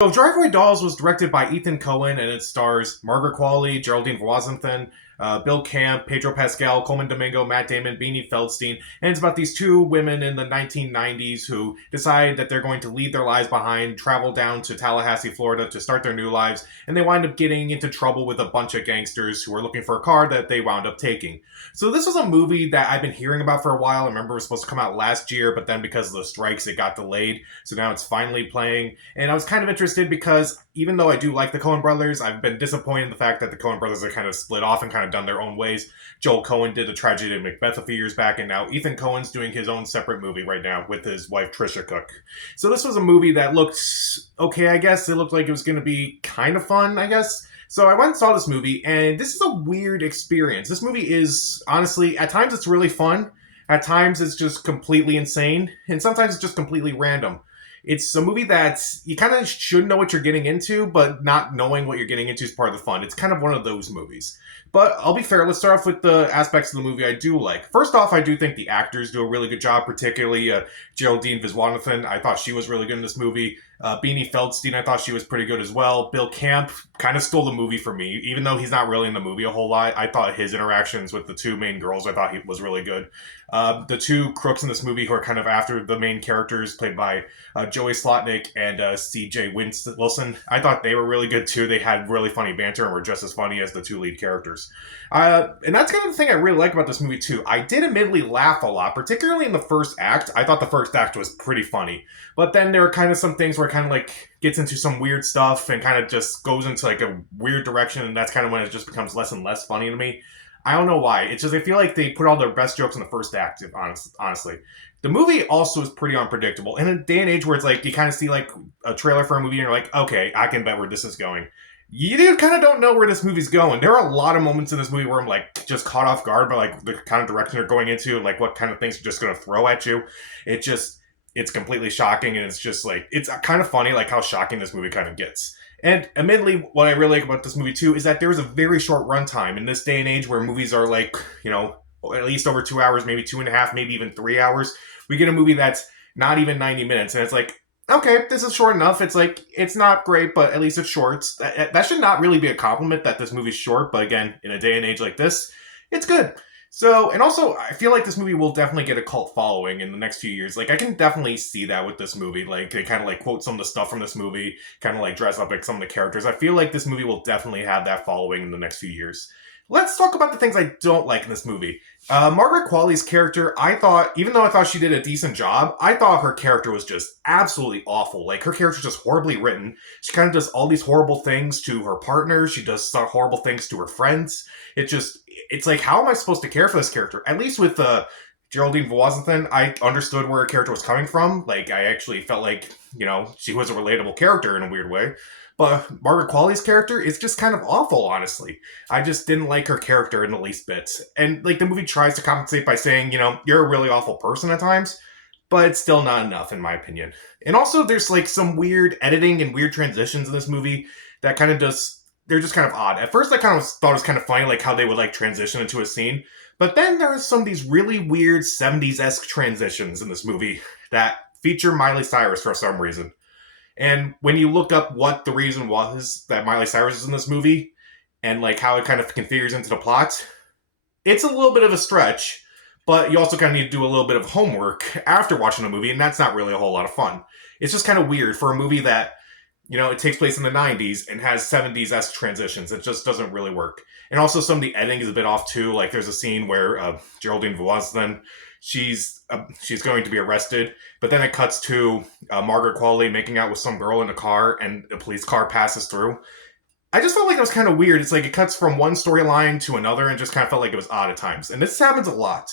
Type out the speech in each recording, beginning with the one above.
So Driveway Dolls was directed by Ethan Cohen and it stars Margaret Qualley, Geraldine Wasserman, Bill Camp, Pedro Pascal, Coleman Domingo, Matt Damon, Beanie Feldstein, and it's about these two women in the 1990s who decide that they're going to leave their lives behind, travel down to Tallahassee, Florida to start their new lives, and they wind up getting into trouble with a bunch of gangsters who are looking for a car that they wound up taking. So this was a movie that I've been hearing about for a while. I remember it was supposed to come out last year, but then because of the strikes, it got delayed. So now it's finally playing, and I was kind of interested because even though I do like the Coen brothers, I've been disappointed in the fact that the Coen brothers are kind of split off and kind of done their own ways. Joel Coen did The Tragedy of Macbeth a few years back, and now Ethan Coen's doing his own separate movie right now with his wife Trisha Cook. So this was a movie that looked okay, I guess. It looked like it was going to be kind of fun, I guess. So I went and saw this movie, and this is a weird experience. This movie is, honestly, at times it's really fun. At times it's just completely insane, and sometimes it's just completely random. It's a movie that you kind of should know what you're getting into, but not knowing what you're getting into is part of the fun. It's kind of one of those movies. But I'll be fair, let's start off with the aspects of the movie I do like. First off, I do think the actors do a really good job, particularly Geraldine Viswanathan. I thought she was really good in this movie. Beanie Feldstein, I thought she was pretty good as well. Bill Camp kind of stole the movie for me, even though he's not really in the movie a whole lot. I thought his interactions with the two main girls, I thought he was really good. The two crooks in this movie who are kind of after the main characters, played by Joey Slotnick and C.J. Wilson, I thought they were really good too. They had really funny banter and were just as funny as the two lead characters. And that's kind of the thing I really like about this movie too. I did admittedly laugh a lot, particularly in the first act. I thought the first act was pretty funny. But then there are kind of some things where it kind of like gets into some weird stuff and kind of just goes into like a weird direction, and that's kind of when it just becomes less and less funny to me. I don't know why. It's just I feel like they put all their best jokes in the first act, honestly. The movie also is pretty unpredictable. In a day and age where it's like you kind of see like a trailer for a movie and you're like, okay, I can bet where this is going. You kind of don't know where this movie's going. There are a lot of moments in this movie where I'm like just caught off guard by like the kind of direction they're going into and like what kind of things they're just going to throw at you. It's completely shocking, and it's just like it's kind of funny like how shocking this movie kind of gets. And admittedly, what I really like about this movie too is that there is a very short runtime in this day and age where movies are like, at least over 2 hours, maybe 2.5, maybe even 3 hours. We get a movie that's not even 90 minutes, and it's like, okay, this is short enough. It's like, it's not great, but at least it's short. That should not really be a compliment that this movie's short, but again, in a day and age like this, it's good. So, and also, I feel like this movie will definitely get a cult following in the next few years. Like, I can definitely see that with this movie. Like, they kind of like quote some of the stuff from this movie, kind of like dress up like some of the characters. I feel like this movie will definitely have that following in the next few years. Let's talk about the things I don't like in this movie. Margaret Qualley's character, I thought, even though I thought she did a decent job, I thought her character was just absolutely awful. Like, her character's just horribly written. She kind of does all these horrible things to her partner. She does some horrible things to her friends. It's like, how am I supposed to care for this character? At least with Geraldine Wasserman, I understood where her character was coming from. Like, I actually felt like, she was a relatable character in a weird way. But Margaret Qualley's character is just kind of awful, honestly. I just didn't like her character in the least bit. And, like, the movie tries to compensate by saying, you're a really awful person at times, but it's still not enough, in my opinion. And also, there's, like, some weird editing and weird transitions in this movie that kind of they're just kind of odd. At first, I kind of thought it was kind of funny, like, how they would, like, transition into a scene. But then there are some of these really weird 70s-esque transitions in this movie that feature Miley Cyrus for some reason. And when you look up what the reason was that Miley Cyrus is in this movie and like how it kind of configures into the plot, it's a little bit of a stretch, but you also kind of need to do a little bit of homework after watching the movie, and that's not really a whole lot of fun. It's just kind of weird for a movie that, it takes place in the 90s and has 70s-esque transitions. It just doesn't really work. And also some of the editing is a bit off too. Like there's a scene where Geraldine Wasserman, she's going to be arrested, but then it cuts to Margaret Qualley making out with some girl in a car, and a police car passes through. I just felt like it was kind of weird. It's like it cuts from one storyline to another, and just kind of felt like it was odd at times. And this happens a lot.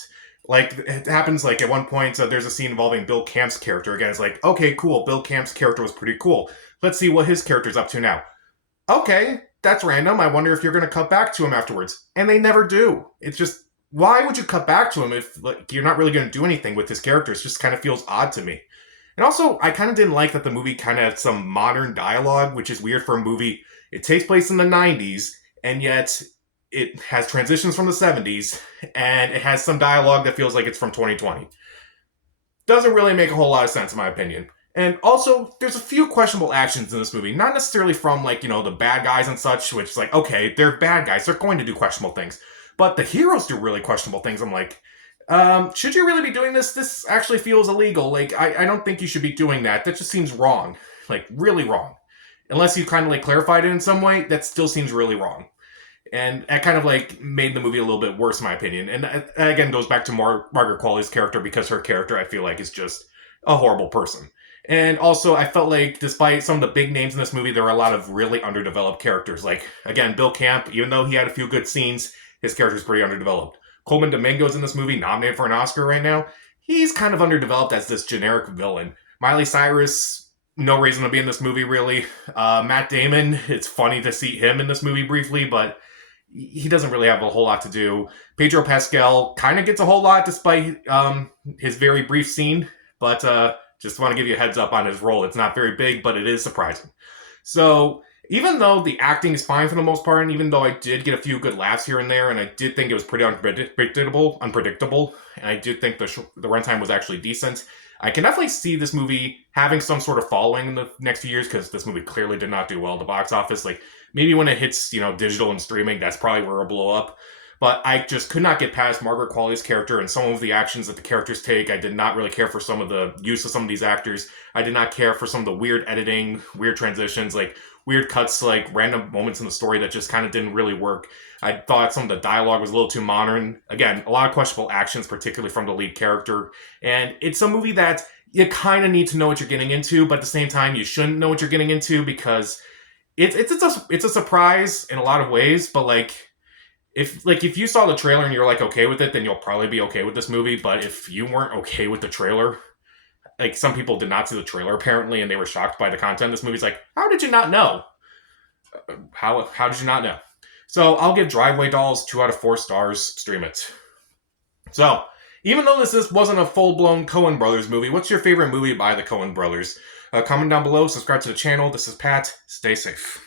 Like it happens like at one point there's a scene involving Bill Camp's character. Again, it's like, okay, cool. Bill Camp's character was pretty cool. Let's see what his character's up to now. Okay, that's random. I wonder if you're going to cut back to him afterwards. And they never do. It's just, why would you cut back to him if like you're not really going to do anything with his character? It just kind of feels odd to me. And also, I kind of didn't like that the movie kind of had some modern dialogue, which is weird for a movie. It takes place in the 90s, and yet it has transitions from the 70s, and it has some dialogue that feels like it's from 2020. Doesn't really make a whole lot of sense, in my opinion. And also, there's a few questionable actions in this movie. Not necessarily from, like, the bad guys and such, which is like, okay, they're bad guys. They're going to do questionable things. But the heroes do really questionable things. I'm like, should you really be doing this? This actually feels illegal. Like, I don't think you should be doing that. That just seems wrong. Like, really wrong. Unless you kind of, like, clarified it in some way, that still seems really wrong. And that kind of, like, made the movie a little bit worse, in my opinion. And again, goes back to Margaret Qualley's character, because her character, I feel like, is just a horrible person. And also, I felt like, despite some of the big names in this movie, there were a lot of really underdeveloped characters. Like, again, Bill Camp, even though he had a few good scenes, his character's pretty underdeveloped. Colman Domingo's in this movie, nominated for an Oscar right now. He's kind of underdeveloped as this generic villain. Miley Cyrus, no reason to be in this movie, really. Matt Damon, it's funny to see him in this movie briefly, but he doesn't really have a whole lot to do. Pedro Pascal kind of gets a whole lot despite his very brief scene, but just want to give you a heads up on his role. It's not very big, but it is surprising. So, even though the acting is fine for the most part, and even though I did get a few good laughs here and there, and I did think it was pretty unpredictable, and I did think the runtime was actually decent, I can definitely see this movie having some sort of following in the next few years, because this movie clearly did not do well at the box office. Like, maybe when it hits, digital and streaming, that's probably where it'll blow up. But I just could not get past Margaret Qualley's character and some of the actions that the characters take. I did not really care for some of the use of some of these actors. I did not care for some of the weird editing, weird transitions, like weird cuts, like random moments in the story that just kind of didn't really work. I thought some of the dialogue was a little too modern. Again, a lot of questionable actions, particularly from the lead character. And it's a movie that you kind of need to know what you're getting into, but at the same time, you shouldn't know what you're getting into, because it's a surprise in a lot of ways, but if you saw the trailer and you're like okay with it, then you'll probably be okay with this movie. But if you weren't okay with the trailer, like some people did not see the trailer apparently, and they were shocked by the content of this movie. It's like, how did you not know? How did you not know? So I'll give Driveway Dolls 2 out of 4 stars. Stream it. So even though this wasn't a full-blown Coen Brothers movie, what's your favorite movie by the Coen Brothers? Comment down below. Subscribe to the channel. This is Pat. Stay safe.